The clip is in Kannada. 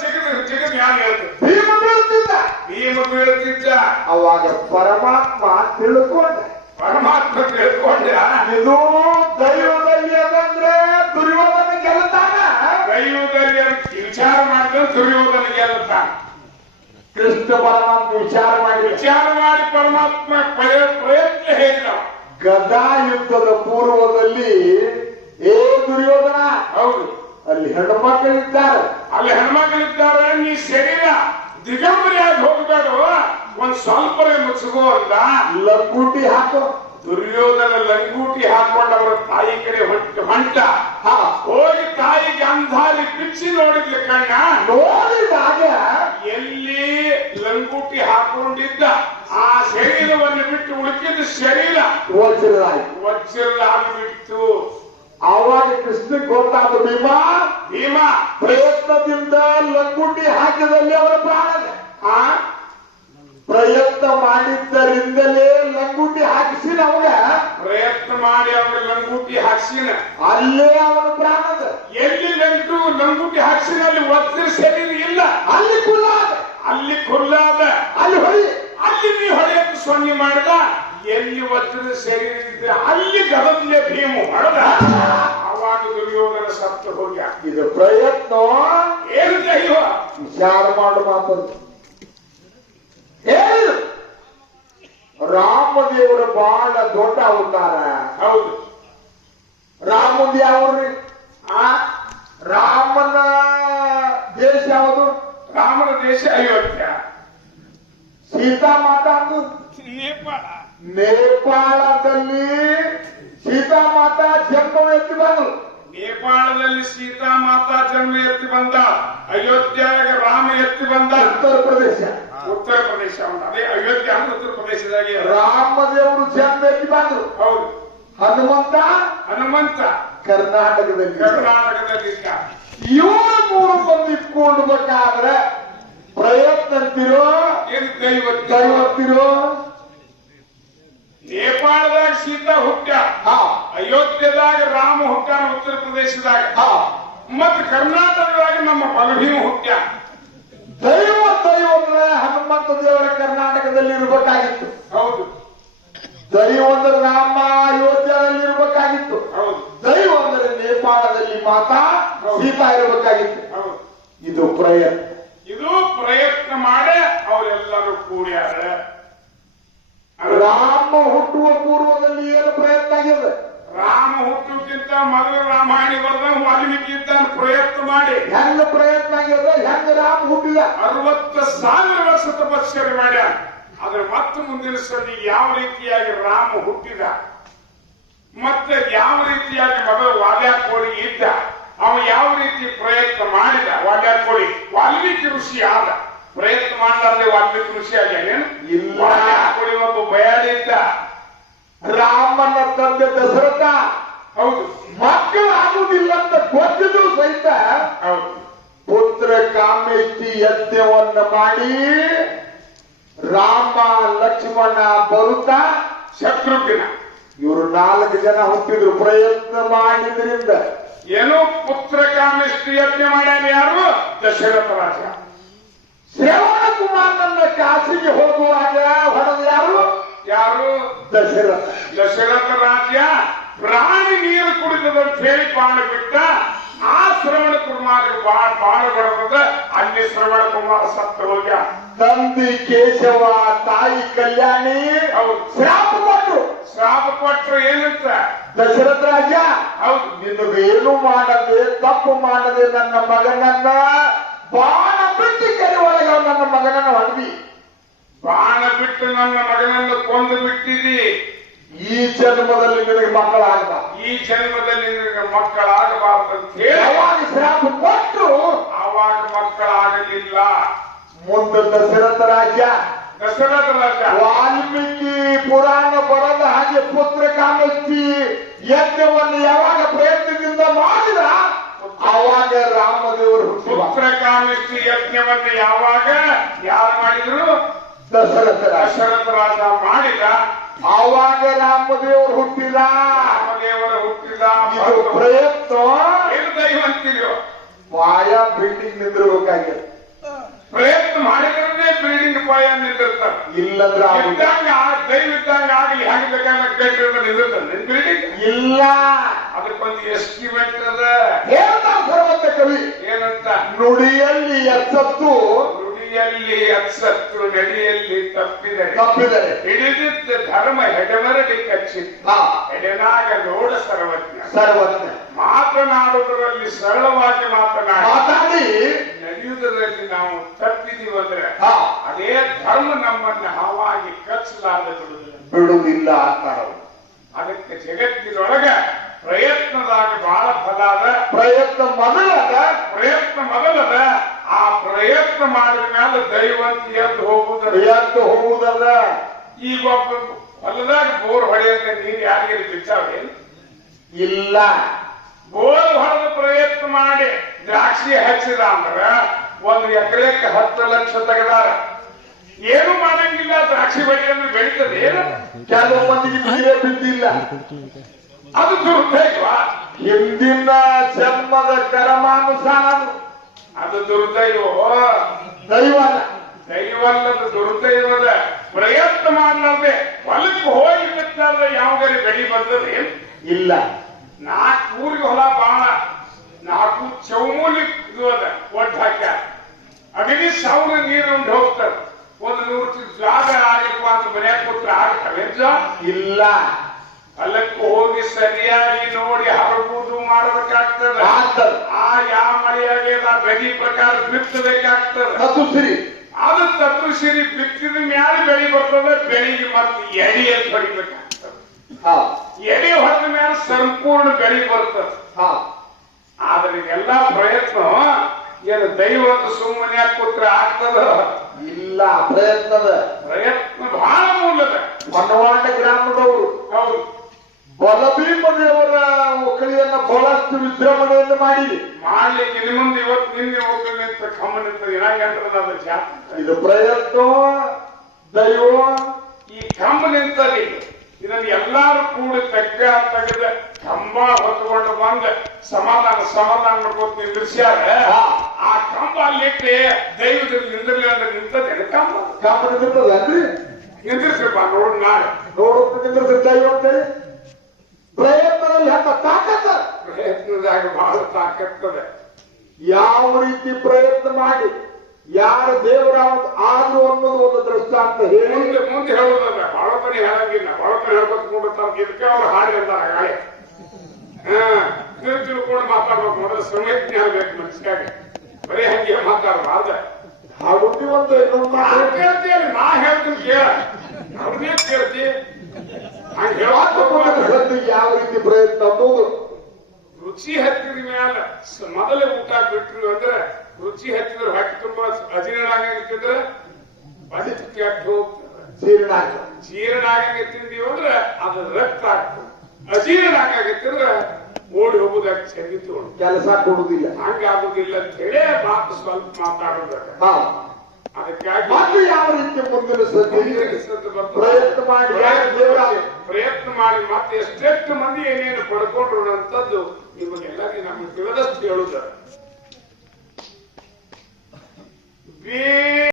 ಜಿಗದ ಮ್ಯಾಲ ಹೇಳ್ತದೆ. ಭೀಮ ಬೀಳ್ತಿದ್ದ. ಅವಾಗ ಪರಮಾತ್ಮ ತಿಳ್ಕೊಂಡ. ಪರಮಾತ್ಮ ತಿಳ್ಕೊಂಡ ಇದು ದೈವದಲ್ಲಿ ಅದಂದ್ರೆ ದುರ್ಯೋಧನ ಗೆಲ್ಲುತ್ತಾನ. ದೈವದಲ್ಲಿ ವಿಚಾರ ಮಾಡಿದ್ರೆ ದುರ್ಯೋಧನ ಗೆಲ್ಲುತ್ತಾನ. ಕೃಷ್ಣ ಪರಮಾತ್ಮ ವಿಚಾರ ಮಾಡಿ ಪರಮಾತ್ಮ ಪ್ರಯತ್ನ ಹೇಳಿದ. ಗದಾ ಯುದ್ಧದ ಪೂರ್ವದಲ್ಲಿ ದುರ್ಯೋಧನ, ಹೌದು, ಅಲ್ಲಿ ಹೆಣ್ಮಕ್ಳಿದ್ದಾರೆ. ಅಲ್ಲಿ ಹೆಣ್ಮಕ್ಳಿದ್ದಾರೆ. ನೀ ಶರೀರ ದಿಗಂಬರಿಯಾಗಿ ಹೋಗ್ಬೇಡ, ಒಂದ್ ಸ್ವಲ್ಪರೇ ಮುಚ್ಚಗೋ ಅಂತ ಲಂಗೂಟಿ ಹಾಕೋ. ದುರ್ಯೋಧನ ಲಂಗೂಟಿ ಹಾಕೊಂಡ ಅವರ ತಾಯಿ ಕಡೆ ಹೊಂಟ. ಹೋಗಿ ತಾಯಿಗೆ ಅಂಧಾಲಿ ಬಿಚ್ಚಿ ನೋಡಿದ್ಲಿ ಕಣ್ಣ. ನೋಡಿದಾಗ ಎಲ್ಲಿ ಲಂಗೂಟಿ ಹಾಕೊಂಡಿದ್ದ ಆ ಶರೀರವನ್ನು ಬಿಟ್ಟು ಉಳಿಕಿದ ಶರೀರ ವಜ್ರಲಾಗಿ ಬಿಟ್ಟು. ಆವಾಗ ಕೃಷ್ಣ ಗೊತ್ತಾದ ಭೀಮ ಪ್ರಯತ್ನದಿಂದ ಲಂಗೂಟಿ ಹಾಕಿದಲ್ಲಿ ಅವರ ಪ್ರಾಣ. ಪ್ರಯತ್ನ ಮಾಡಿದ್ದರಿಂದಲೇ ಲಂಗೂಟಿ ಹಾಕಿಸಿನ ಅವಾಗ. ಪ್ರಯತ್ನ ಮಾಡಿ ಅವನ ಲಂಗೂಟಿ ಹಾಕ್ಸಿನ ಅಲ್ಲೇ ಅವನ ಪ್ರಾಣದ. ಎಲ್ಲಿ ಲಂಗೂಟಿ ಹಾಕ್ಸಿನ ಅಲ್ಲಿ ವಜ್ರ ಶರೀರ ಇಲ್ಲ. ಅಲ್ಲಿ ಖುಲ್ಲಾದ ಅಲ್ಲಿ ನೀ ಹೊಳೆಯಕ್ಕೆ ಸೊನ್ನೆ ಮಾಡಿದ. ಎಲ್ಲಿ ವಜ್ರದ ಶರೀರ ಇದ್ರೆ ಅಲ್ಲಿ ಗದದ್ಲೆ ಭೀಮು ಹೊಡೆದ. ಅವಾಗ ದುರ್ಯೋಧನ ಸತ್ತು ಹೋಗ್ಯ. ಇದು ಪ್ರಯತ್ನ ಏನು ದೈವ ವಿಚಾರ ಮಾಡು ಮಾತು ಹೇಳು. ರಾಮದೇವರ ಬಹಳ ದೊಡ್ಡ ಅವತಾರ. ಹೌದು. ರಾಮಂದು ಯಾವ್ರಿ? ರಾಮನ ದೇಶ ಯಾವುದು? ರಾಮನ ದೇಶ ಅಯೋಧ್ಯ. ಸೀತಾ ಮಾತಾ ಅಂದು ನೇಪಾಳದಲ್ಲಿ ಸೀತಾ ಮಾತಾ ಜನ್ಮ ಎತ್ತಿ ಬಂದು. ನೇಪಾಳದಲ್ಲಿ ಸೀತಾ ಮಾತಾ ಜನ್ಮ ಎತ್ತಿ ಬಂದ. ಅಯೋಧ್ಯಾಗ ರಾಮ ಎತ್ತಿ ಬಂದ. ಉತ್ತರ ಪ್ರದೇಶ ಅದೇ ಅಯೋಧ್ಯ ಅಂದ್ರೆ ಉತ್ತರ ಪ್ರದೇಶದಾಗಿ ರಾಮದೇವರು ಜನ್ಮ ಎತ್ತಿ ಬಂದ್ರು. ಹೌದು. ಹನುಮಂತ ಕರ್ನಾಟಕದಲ್ಲಿ ಇವರು ಮೂರು ಮಂದಿ ಇಟ್ಕೊಂಡು ಬೇಕಾದ್ರೆ ಪ್ರಯತ್ನ ಅಂತಿರೋ ಏನು ದೈವತ್ತಿರೋ. ನೇಪಾಳದಾಗ ಸೀತಾ ಹುಟ್ಟ. ಅಯೋಧ್ಯದಾಗ ರಾಮ ಹುಟ್ಟಾನ ಉತ್ತರ ಪ್ರದೇಶದಾಗ. ಮತ್ತ ಕರ್ನಾಟಕದಾಗ ನಮ್ಮ ಬಲಭೀಮ ಹುಟ್ಟ. ದೈವ ಅಂದ್ರೆ ಹನುಮಂತ ದೇವರ ಕರ್ನಾಟಕದಲ್ಲಿ ಇರಬೇಕಾಗಿತ್ತು. ಹೌದು. ದೈವ ಅಂದ್ರೆ ರಾಮ ಅಯೋಧ್ಯದಲ್ಲಿ ಇರಬೇಕಾಗಿತ್ತು. ಹೌದು. ದೈವ ಅಂದ್ರೆ ನೇಪಾಳದಲ್ಲಿ ಮಾತಾ ಸೀತಾ ಇರಬೇಕಾಗಿತ್ತು. ಹೌದು. ಇದು ಪ್ರಯತ್ನ ಮಾಡಿ ಅವರೆಲ್ಲರೂ ಕೂಡ್ಯಾರ. ರಾಮ ಹುಟ್ಟುವ ಪೂರ್ವದಲ್ಲಿ ಏನು ಪ್ರಯತ್ನ ಆಗಿದೆ? ರಾಮ ಹುಟ್ಟುಕ್ಕಿಂತ ಮೊದಲು ರಾಮಾಯಣ ಬರೆದ ವಾಲ್ಮೀಕಿ ಇದ್ದಾನೆ ಪ್ರಯತ್ನ ಮಾಡಿ. ಹೆಂಗ ಪ್ರಯತ್ನ ಆಗಿದೆ? ಹೆಂಗ ರಾಮ ಹುಟ್ಟಿದ? 60,000 ವರ್ಷ ತಪಸ್ಸರಿ ಮಾಡ್ಯಾರ. ಆದ್ರೆ ಮತ್ತೆ ಮುಂದಿನ ಸಲ ಯಾವ ರೀತಿಯಾಗಿ ರಾಮ ಹುಟ್ಟಿದ, ಮತ್ತೆ ಯಾವ ರೀತಿಯಾಗಿ ಮೊದಲು ವಾಲ್ಯಾಕೋಳಿ ಇದ್ದ, ಅವ ಯಾವ ರೀತಿ ಪ್ರಯತ್ನ ಮಾಡಿದ. ವಾಲ್ಯಾಕೋಳಿ ವಾಲ್ಮೀಕಿ ಋಷಿ ಆದ. ಪ್ರಯತ್ನ ಮಾಡಲಾರ್ದೆ ವಾಲ್ಮೀಕಿ ಋಷಿ ಆಗ್ಯಾನೇನು? ವಾಲ್ಯಾಕೋಳಿ ಒಬ್ಬ ಬಯಾಡಿ ಇದ್ದ. ರಾಮನ ತಂದೆ ದಶರಥ ಹೌದು ಮಕ್ಕಳಾಗುವುದಿಲ್ಲ ಅಂತ ಗೊತ್ತಿದ್ರು ಸಹಿತ ಹೌದು ಪುತ್ರ ಕಾಮೇಷ್ಟಿ ಯಜ್ಞವನ್ನ ಮಾಡಿ ರಾಮ ಲಕ್ಷ್ಮಣ ಭರತ ಶತ್ರುಘ್ನ ಇವರು 4 ಜನ ಹುಟ್ಟಿದ್ರು ಪ್ರಯತ್ನ ಮಾಡಿದ್ರಿಂದ. ಏನೋ ಪುತ್ರ ಕಾಮೇಷ್ಟಿ ಯಜ್ಞ ಮಾಡ್ಯಾರ ಯಾರು? ದಶರಥ ರಾಜ. ಶ್ರವಣ ಕುಮಾರನನ್ನ ಕಾಶಿಗೆ ಹೋಗುವಾಗ ಹೊಡೆದ ಯಾರು? ದಶರಥ ರಾಜ್ಯ ಪ್ರಾಣಿ ನೀರು ಕುಡಿದಂತ ಹೇಳಿ ಬಾಣ ಬಿಟ್ಟ. ಆ ಶ್ರವಣ ಕುಮಾರ ಬಾಣ ಬಡದ ಅಲ್ಲಿ ಶ್ರವಣ ಕುಮಾರ ಸತ್ತ ಹೋಗ್ಯ. ತಂದೆ ಕೇಶವ ತಾಯಿ ಕಲ್ಯಾಣಿ ಶ್ರಾಪ ಕೊಟ್ರು ಏನಂತ? ದಶರಥ ರಾಜ ಹೌದು ನಿನಗೇನು ಮಾಡದೆ ತಪ್ಪು ಮಾಡದೆ ನನ್ನ ಮಗನನ್ನ ಬಾಣ ಬಿಟ್ಟು ಕೆರೆ ಒಳಗೆ ನನ್ನ ಮಗನನ್ನು ಹೊಡೆದಿ. ಬಾಣ ಬಿಟ್ಟು ನನ್ನ ಮಗನನ್ನು ಕೊಂದು ಬಿಟ್ಟಿದಿ. ಈ ಜನ್ಮದಲ್ಲಿ ನಿನಗೆ ಮಕ್ಕಳಾಗಬಾರ್ದು. ಈ ಜನ್ಮದಲ್ಲಿ ನಿನಗೆ ಮಕ್ಕಳಾಗಬಾರ್ದು ಅಂತ ಹೇಳಿ ಯಾವಾಗ ಶ್ರಾಪ ಕೊಟ್ಟು ಆವಾಗ ಮಕ್ಕಳಾಗಲಿಲ್ಲ. ಮುಂದೆ ದಶರಥ ರಾಜ್ಯ ವಾಲ್ಮೀಕಿ ಪುರಾಣ ಬರದ ಹಾಗೆ ಪುತ್ರ ಕಾಮೇಷ್ಟಿ ಯಜ್ಞವನ್ನು ಯಾವಾಗ ಪ್ರಯತ್ನದಿಂದ ಮಾಡಿದ ಆವಾಗ ರಾಮದೇವರು ಪುತ್ರ ಕಾಮೇಷ್ಟಿ ಯಜ್ಞವನ್ನು ಯಾವಾಗ ಯಾರು ಮಾಡಿದ್ರು? ದಶರಥ ರಾಜ ಮಾಡಿದ. ಆವಾಗ ರಾಮದೇವರು ಹುಟ್ಟಿದ. ರಾಮದೇವರ ಹುಟ್ಟಿದ. ಇದು ಪ್ರಯತ್ನ ಏನು ದೈವ ಅಂತೀರೋ? ಪಾಯ ಬಿಲ್ಡಿಂಗ್ ನಿಂದಿರ್ಬೇಕಾಗ್ಯದ. ಪ್ರಯತ್ನ ಮಾಡಿದ್ರೆ ಬಿಲ್ಡಿಂಗ್ ಪಾಯ ನಿಂತಿರ್ತಾರೆ. ಇಲ್ಲಂದ್ರ ಇದ್ದಂಗ ದಯವಿದ್ದಂಗ ಆಗಲಿ ಹಾಗೆ ಬೇಕಾದ್ರೆ ಕಟ್ಟಿದ್ರೆ ನಿಂದಿರ್ತಾರೆ ಬಿಲ್ಡಿಂಗ್ ಇಲ್ಲ. ಅದಕ್ಕೊಂದು ಎಸ್ಟಿಮೇಟ್ ಅದ. ಹೇಳ್ತಾವ ಸರ್ವಜ್ಞ ಕವಿ ಏನಂತ? ನುಡಿಯಲ್ಲಿ ಎಚ್ಚತ್ತು ನುಡಿಯಲ್ಲಿ ಅತ್ಸತ್ತು ನಡಿಯಲ್ಲಿ ತಪ್ಪಿದರೆ ಹಿಡಿದಿದ್ದ ಧರ್ಮ ಹೆಡೆಮರಡಿ ಕಚ್ಚಿತ್ತು ಹೆಡೆನಾಗ ನೋಡ ಸರ್ವಜ್ಞ. ಸರ್ವಜ್ಞ ಮಾತನಾಡುವುದರಲ್ಲಿ ಸರಳವಾಗಿ ಮಾತಾಡಿ ನಡೆಯುವುದರಲ್ಲಿ ನಾವು ತಪ್ಪಿದೀವಂದ್ರೆ ಅದೇ ಧರ್ಮ ನಮ್ಮನ್ನು ಹಾವಾಗಿ ಕಚ್ಚಲಾರದೆ ಬಿಡುವುದಿಲ್ಲ ಅಂತಾರ. ಅದಕ್ಕೆ ಜಗತ್ತಿನೊಳಗ ಪ್ರಯತ್ನದಾಗ ಬಹಳ ಫಲ ಅದ. ಪ್ರಯತ್ನ ಮೊದಲದ ಆ ಪ್ರಯತ್ನ ಮಾಡಿದ ಮೇಲೆ ದೈವಂತ ಎದ್ದು ಹೋಗುವುದಲ್ಲ. ಈಗ ಒಬ್ಬ ಹೊಲದಾಗ ಬೋರ್ ಹೊಡೆಯಂತ ನೀರು ಯಾರಿಗೆ ಬಿಚ್ಚಾವೆ ಇಲ್ಲ. ಬೋರ್ ಹೊಡೆದ ಪ್ರಯತ್ನ ಮಾಡಿ ದ್ರಾಕ್ಷಿ ಹಚ್ಚಿದ ಅಂದ್ರ 1 ಎಕರೆಕ್ಕೆ 10 ಲಕ್ಷ ತೆಗೆದಾರ. ಏನು ಮಾಡಂಗಿಲ್ಲ, ದ್ರಾಕ್ಷಿ ಬೆಳೆಯನ್ನು ಬೆಳೀತದೆ. ಏನು ಕೆಲವು ಮಂದಿಗೆ ನೀರೇ ಬಿದ್ದಿಲ್ಲ. ಅದು ದುರ್ದೈವ. ಹಿಂದಿನ ಜನ್ಮದ ಕರ್ಮಾನುಸಾರ ಅದು ದುರ್ದೈವ. ದೈವಲ್ಲ, ದೈವಲ್ಲದ ದುರ್ದೈವದ. ಪ್ರಯತ್ನ ಮಾಡಲಾರ್ದೆ ಹೊಲಕ್ಕೆ ಹೋಗಿ ಬಿಟ್ಟಾದ್ರೆ ಯಾವಾಗಲಿ ಬೆಳಿ ಬಂದದ ಇಲ್ಲ. 4 ಊರಿಗೆ ಹೊಲ ಬಾಳ 4 ಚೌಮೂಲಿ ಇದು ಅದ ಒಟ್ಟು ಹಾಕ್ಯಾರ. ಅಗದಿ 1000 ನೀರು ಉಂಟು ಹೋಗ್ತಾರೆ. 100 ಜಾಗ ಆಗಿರುವ ಅಂತ ಮನ್ಯಾಗ ಕೊಟ್ರೆ ಆಗ್ತವೆ ಇಲ್ಲ. ಹೊಲಕ್ಕೆ ಹೋಗಿ ಸರಿಯಾಗಿ ನೋಡಿ ಹರಗುವುದು ಮಾಡಬೇಕಾಗ್ತದೆ. ಆ ಯಾವ ಮಳೆಯಾಗ್ಯದ ಬೆಳಿ ಪ್ರಕಾರ ಬಿತ್ತಬೇಕಾಗ್ತದೆ. ಅದು ತತ್ವಶ್ರೀ ಬಿತ್ತಿದ ಮ್ಯಾಲೆ ಬೆಳಿ ಬರ್ತದೆ. ಬೆಳಿಗ್ಗೆ ಮತ್ತೆ ಎಡಿಯಲ್ಲಿ ಹೊಡಿಬೇಕಾಗ್ತದೆ. ಎಡೆ ಹೊಡೆದ ಮೇಲೆ ಸಂಪೂರ್ಣ ಬೆಳಿ ಬರ್ತದೆ. ಆದ್ರೆ ಎಲ್ಲಾ ಪ್ರಯತ್ನ ಏನು ದೈವದ ಸುಮ್ಮನೆ ಕೂತ್ರೆ ಆಗ್ತದ ಇಲ್ಲ. ಪ್ರಯತ್ನ ಬಹಳ ಮೂಲದ. ಹೊನ್ನವಾಡ ಗ್ರಾಮದವರು ಹೌದು, ಬಲಭೀಮದೇವರ ಒಕ್ಕಳಿಯನ್ನ ಬಹಳಷ್ಟು ವಿಜೃಂಭಣೆಯನ್ನು ಮಾಡ್ಲಿಕ್ಕೆ ಇನ್ನು ಮುಂದೆ ಇವತ್ತು ನಿನ್ನೆ ಹೋಗಲಿ ಅಂತ ಕಮ್ಮನಿಂತ ಏನಾಗಂಟ್ರದ ಜಾತಿ. ಇದು ಪ್ರಯತ್ನ ದೈವ. ಈ ಕಂಬ ನಿಂತಲ್ಲಿ ಇದನ್ನು ಎಲ್ಲಾರು ಕೂಡಿ ತೆಗೆದ ಕಂಬ ಹೊತ್ಕೊಂಡು ಬಂದ ಸಮಾಧಾನ ಮಾಡ್ಕೊತ ನಿಂದಿರ್ಸ್ಯಾರ. ಆ ಕಂಬ ಅಲ್ಲಿಟ್ಟು ದೈವದಲ್ಲಿ ನಿಂದಿರ್ಲಿ ಅಂದ್ರೆ ನಿಂತದೆ. ಕಂಬ ನಿಂದಿರ್ತದಲ್ರಿ? ನಿಂದಿರ್ಸಪ್ಪ ನೋಡ್ ನಾಳೆ ನಿಂದಿರ್ಸ ದೈವ ಅಂತೇಳಿ. ಪ್ರಯತ್ನದಲ್ಲಿ ಪ್ರಯತ್ನದಾಗ ಬಹಳ ತಾಕತ್ತದೆ. ಯಾವ ರೀತಿ ಪ್ರಯತ್ನ ಮಾಡಿ ಯಾರ ದೇವರ ಆದ್ರು ಅನ್ನೋದು ಒಂದು ದೃಷ್ಟಾಂತ ಹೇಳಿ ಮುಂದೆ ಹೇಳೋದಲ್ಲ. ಬಾಳತನ ಹೇಳಂಗಿಲ್ಲ. ಬಾಳತನ ಹೇಳ್ಕೊತ್ಕೊಂಡಿರ್ತಾರ. ಇದಕ್ಕೆ ಅವ್ರು ಹಾಡಿ ಹೇಳ್ತಾರೆ ಗಾಳಿ. ತಿಳ್ಕೊಂಡು ಮಾತಾಡ್ಬೇಕು ನೋಡಿದ್ರೆ ಸಮಯ ಜ್ಞಾನ ಬೇಕು ಮನುಷ್ಯಾಗ. ಬರೀ ಹಂಗೆ ಮಾತಾಡಬಾರ್ದ. ಹಾಡುತ್ತಿ ಒಂದು ಕೇಳ್ತೀಯ ನಾ ಹೇಳ್ತೀನಿ ಕೇಳ. ಅವ್ರನ್ನೇ ಕೇಳ್ತಿ ಹಂಗೆ ಯಾವ ರೀತಿ ಪ್ರಯತ್ನ ಅನ್ನೋದು. ರುಚಿ ಹತ್ತಿದ ಮ್ಯಾಲ ಮೊದಲೇ ಊಟ ಬಿಟ್ರು ಅಂದ್ರೆ ರುಚಿ ಹತ್ತಿದ್ರೆ ಹೊಟ್ಟೆ ತುಂಬಾ ಅಜೀರ್ಣ ಆಗಂಗಿದ್ರೆ ಬಲಿತ ಕೆಟ್ಟ ಹೋಗ್ತದೆ. ಜೀರ್ಣ ಆಗಂಗೆ ತಿಂದೀವಿ ಅಂದ್ರೆ ಅದು ರಕ್ತ ಆಗ್ತದೆ. ಅಜೀರ್ಣ ಆಗಂಗಿದ್ರೆ ಓಡಿ ಹೋಗುದಾಗ ಚೆಂದಿತ್ತು ಕೆಲಸ ಕೊಡುದಿಲ್ಲ. ಹಂಗಾಗುದಿಲ್ಲ ಅಂತ ಹೇಳಿ ಮಾತು ಸ್ವಲ್ಪ ಮಾತಾಡೋದ. ಅದಕ್ಕಾಗಿ ಯಾವ ರೀತಿ ಮುಂದಿನ ಪ್ರಯತ್ನ ಮಾಡಿ ಮತ್ತೆ ಎಷ್ಟೆಷ್ಟು ಮಂದಿ ಏನೇನು ಪಡ್ಕೊಂಡ್ರು ಅಂತದ್ದು ನಿಮಗೆಲ್ಲರಿಗೆ ನಮ್ಗೆ ತಿಳಿದಷ್ಟು ಹೇಳುದ.